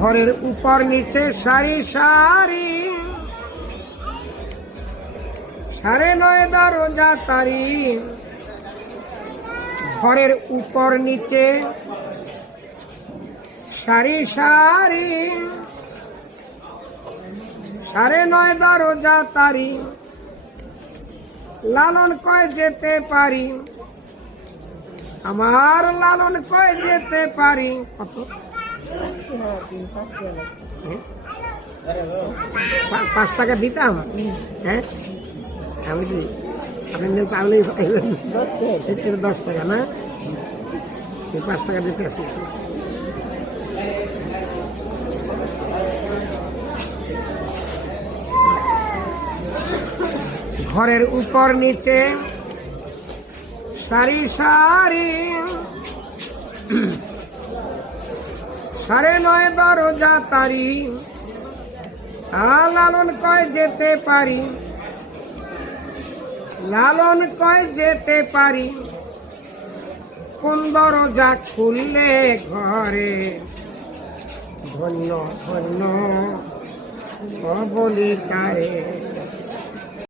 ঘরের উপর নিচে সারি সারি, 9:30 দরজা তারি। ঘরের উপর নিচে সারি সারি, 9:30 দরজা তারি। লালন কয় যেতে পারি, আমার লালন কয় যেতে পারি। কত? 5 টাকা দিতাম। হ্যাঁ আমি আপনি 10 টাকা না, 5 টাকা দিতে আসি। ঘরের উপর নিচে সারি সারি, 9:30 দরজা তারি। লালন কয় যেতে পারি, লালন কয় যেতে পারি। কোন দরজা খুললে ঘরে ধন্য ধন্য বলি কারে।